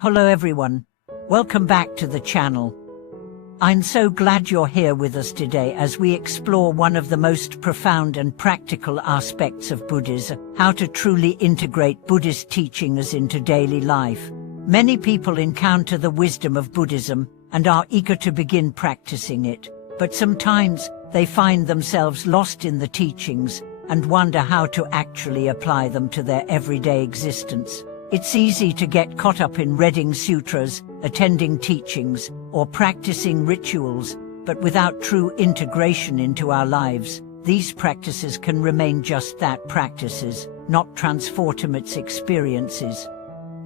Hello everyone, welcome back to the channel. I'm so glad you're here with us today as we explore one of the most profound and practical aspects of Buddhism, how to truly integrate Buddhist teachings into daily life. Many people encounter the wisdom of Buddhism and are eager to begin practicing it, but sometimes they find themselves lost in the teachings and wonder how to actually apply them to their everyday existence. It's easy to get caught up in reading sutras, attending teachings, or practicing rituals, but without true integration into our lives, these practices can remain just that, practices, not transformative experiences.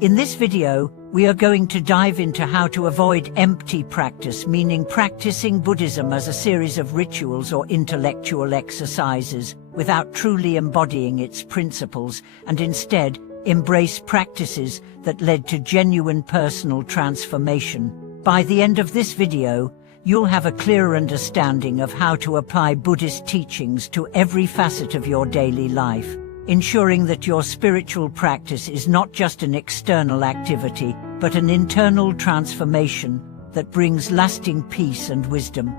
In this video, we are going to dive into how to avoid empty practice, meaning practicing Buddhism as a series of rituals or intellectual exercises, without truly embodying its principles, and instead, embrace practices that led to genuine personal transformation. By the end of this video, you'll have a clearer understanding of how to apply Buddhist teachings to every facet of your daily life, ensuring that your spiritual practice is not just an external activity, but an internal transformation that brings lasting peace and wisdom.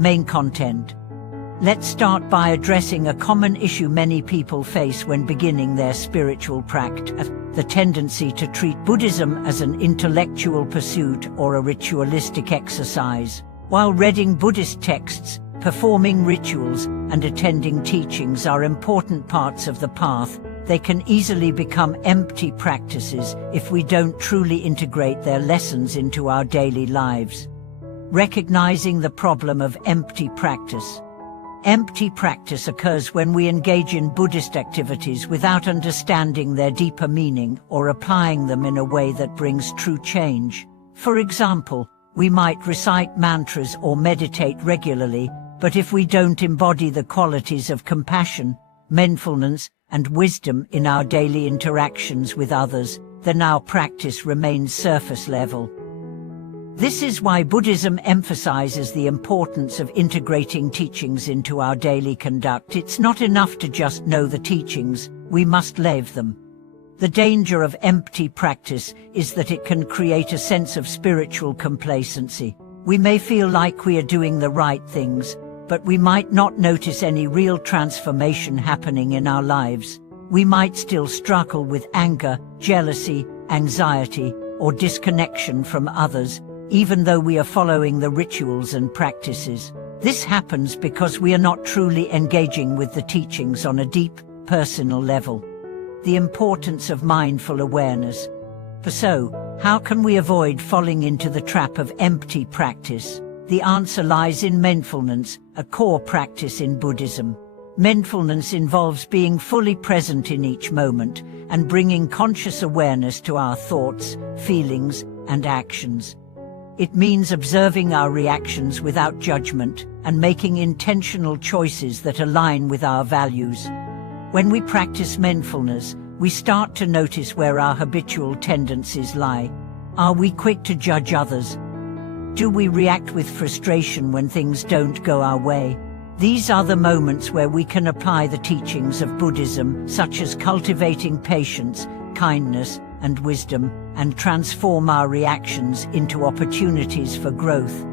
Main content. Let's start by addressing a common issue many people face when beginning their spiritual practice: the tendency to treat Buddhism as an intellectual pursuit or a ritualistic exercise. While reading Buddhist texts, performing rituals, and attending teachings are important parts of the path, they can easily become empty practices if we don't truly integrate their lessons into our daily lives. Recognizing the problem of empty practice. Empty practice occurs when we engage in Buddhist activities without understanding their deeper meaning or applying them in a way that brings true change. For example, we might recite mantras or meditate regularly, but if we don't embody the qualities of compassion, mindfulness, and wisdom in our daily interactions with others, then our practice remains surface level. This is why Buddhism emphasizes the importance of integrating teachings into our daily conduct. It's not enough to just know the teachings, we must live them. The danger of empty practice is that it can create a sense of spiritual complacency. We may feel like we are doing the right things, but we might not notice any real transformation happening in our lives. We might still struggle with anger, jealousy, anxiety, or disconnection from others, even though we are following the rituals and practices. This happens because we are not truly engaging with the teachings on a deep, personal level. The importance of mindful awareness. So, how can we avoid falling into the trap of empty practice? The answer lies in mindfulness, a core practice in Buddhism. Mindfulness involves being fully present in each moment and bringing conscious awareness to our thoughts, feelings, and actions. It means observing our reactions without judgment and making intentional choices that align with our values. When we practice mindfulness, we start to notice where our habitual tendencies lie. Are we quick to judge others? Do we react with frustration when things don't go our way? These are the moments where we can apply the teachings of Buddhism, such as cultivating patience, kindness, and wisdom, and transform our reactions into opportunities for growth.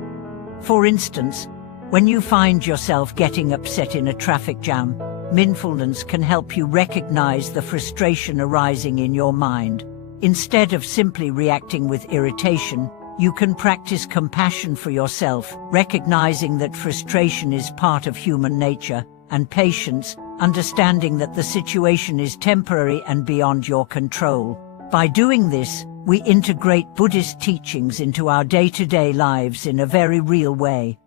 For instance, when you find yourself getting upset in a traffic jam, mindfulness can help you recognize the frustration arising in your mind. Instead of simply reacting with irritation, you can practice compassion for yourself, recognizing that frustration is part of human nature, and patience, understanding that the situation is temporary and beyond your control. By doing this, we integrate Buddhist teachings into our day-to-day lives in a very real way.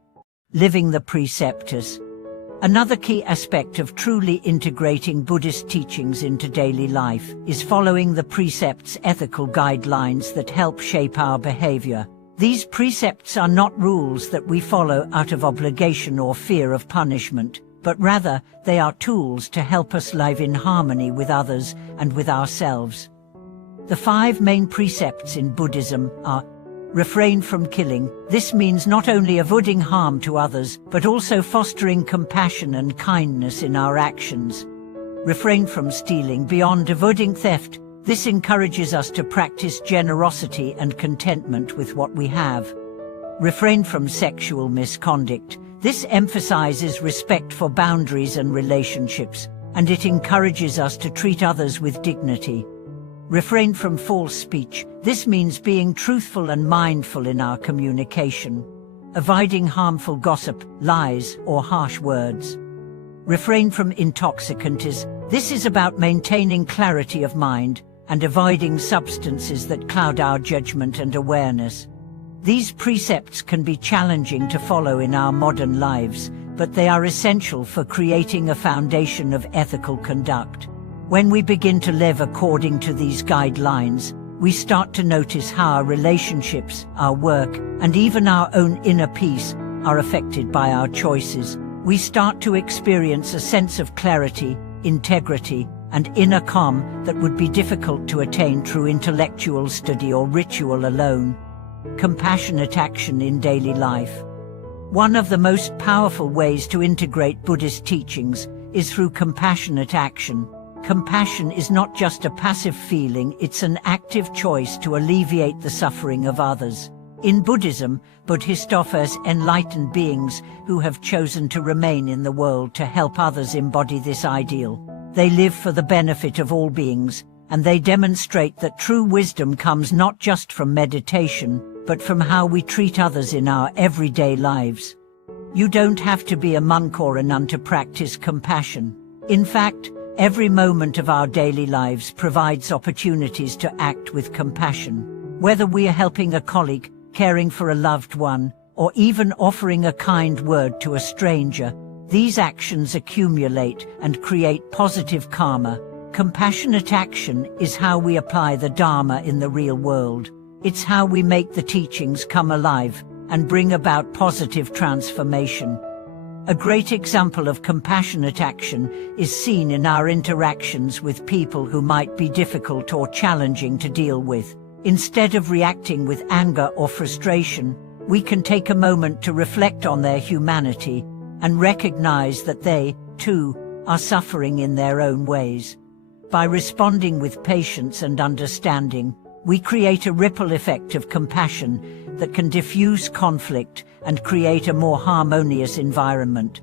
Living the precepts. Another key aspect of truly integrating Buddhist teachings into daily life is following the precepts' ethical guidelines that help shape our behavior. These precepts are not rules that we follow out of obligation or fear of punishment, but rather, they are tools to help us live in harmony with others and with ourselves. The 5 main precepts in Buddhism are: refrain from killing. This means not only avoiding harm to others, but also fostering compassion and kindness in our actions. Refrain from stealing. Beyond avoiding theft, This encourages us to practice generosity and contentment with what we have. Refrain from sexual misconduct. This emphasizes respect for boundaries and relationships, and it encourages us to treat others with dignity. Refrain from false speech. This means being truthful and mindful in our communication, avoiding harmful gossip, lies, or harsh words. Refrain from intoxicants. This is about maintaining clarity of mind and avoiding substances that cloud our judgment and awareness. These precepts can be challenging to follow in our modern lives, but they are essential for creating a foundation of ethical conduct. When we begin to live according to these guidelines, we start to notice how our relationships, our work, and even our own inner peace are affected by our choices. We start to experience a sense of clarity, integrity, and inner calm that would be difficult to attain through intellectual study or ritual alone. Compassionate action in daily life. One of the most powerful ways to integrate Buddhist teachings is through compassionate action. Compassion is not just a passive feeling, it's an active choice to alleviate the suffering of others. In Buddhism, Buddhists offers enlightened beings who have chosen to remain in the world to help others embody this ideal. They live for the benefit of all beings, and they demonstrate that true wisdom comes not just from meditation, but from how we treat others in our everyday lives. You don't have to be a monk or a nun to practice compassion. In fact, every moment of our daily lives provides opportunities to act with compassion. Whether we are helping a colleague, caring for a loved one, or even offering a kind word to a stranger, these actions accumulate and create positive karma. Compassionate action is how we apply the Dharma in the real world. It's how we make the teachings come alive and bring about positive transformation. A great example of compassionate action is seen in our interactions with people who might be difficult or challenging to deal with. Instead of reacting with anger or frustration, we can take a moment to reflect on their humanity and recognize that they, too, are suffering in their own ways. By responding with patience and understanding, we create a ripple effect of compassion that can diffuse conflict and create a more harmonious environment.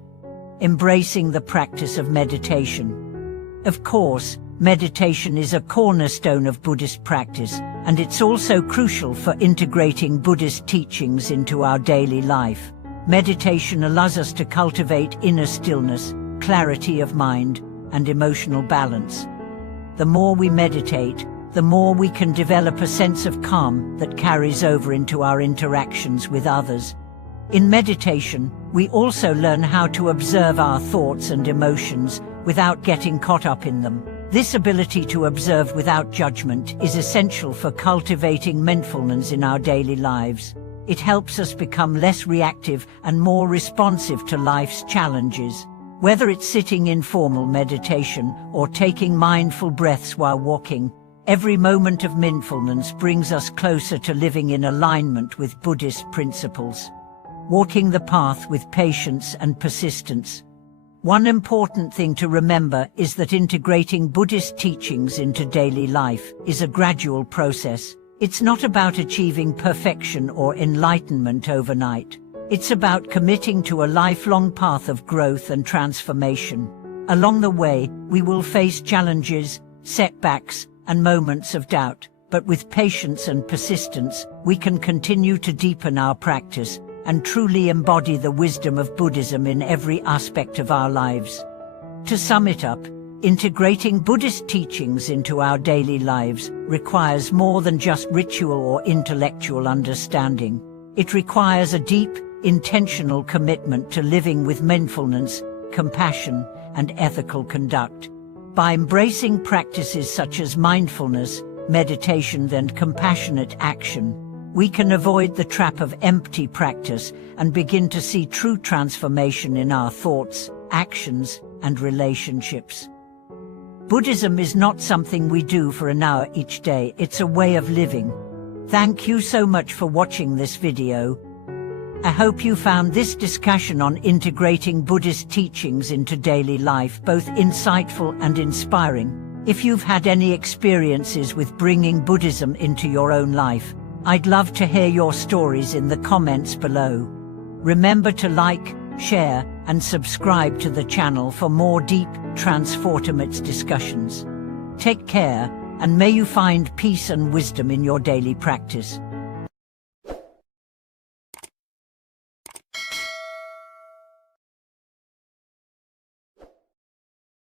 Embracing the practice of meditation. Of course, meditation is a cornerstone of Buddhist practice, and it's also crucial for integrating Buddhist teachings into our daily life. Meditation allows us to cultivate inner stillness, clarity of mind, and emotional balance. The more we meditate, the more we can develop a sense of calm that carries over into our interactions with others. In meditation, we also learn how to observe our thoughts and emotions without getting caught up in them. This ability to observe without judgment is essential for cultivating mindfulness in our daily lives. It helps us become less reactive and more responsive to life's challenges. Whether it's sitting in formal meditation or taking mindful breaths while walking, every moment of mindfulness brings us closer to living in alignment with Buddhist principles. Walking the path with patience and persistence. One important thing to remember is that integrating Buddhist teachings into daily life is a gradual process. It's not about achieving perfection or enlightenment overnight. It's about committing to a lifelong path of growth and transformation. Along the way, we will face challenges, setbacks, and moments of doubt, but with patience and persistence, we can continue to deepen our practice and truly embody the wisdom of Buddhism in every aspect of our lives. To sum it up, integrating Buddhist teachings into our daily lives requires more than just ritual or intellectual understanding. It requires a deep, intentional commitment to living with mindfulness, compassion, and ethical conduct. By embracing practices such as mindfulness, meditation, and compassionate action, we can avoid the trap of empty practice and begin to see true transformation in our thoughts, actions, and relationships. Buddhism is not something we do for an hour each day, it's a way of living. Thank you so much for watching this video. I hope you found this discussion on integrating Buddhist teachings into daily life both insightful and inspiring. If you've had any experiences with bringing Buddhism into your own life, I'd love to hear your stories in the comments below. Remember to like, share, and subscribe to the channel for more deep, transformative discussions. Take care, and may you find peace and wisdom in your daily practice.